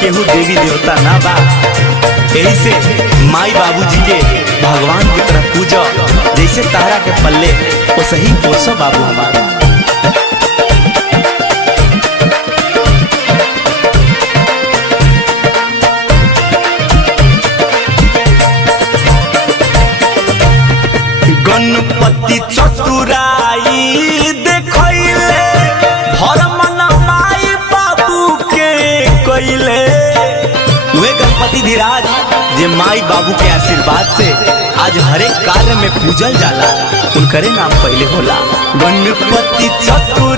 केहू देवी देवता ना बा। यही से माई बाबूजी के भगवान की तरह पूजा, जैसे तारा के पल्ले वो सही पोसो बाबू हमारा। गणपति चतुराई देखले धर्म न माई बाबू के कइले। वे गणपति धीराज जे माई बाबू के आशीर्वाद से आज हरेक कार्य में पूजल जाला, उनकरे नाम पहले होला गणपति चतुराई।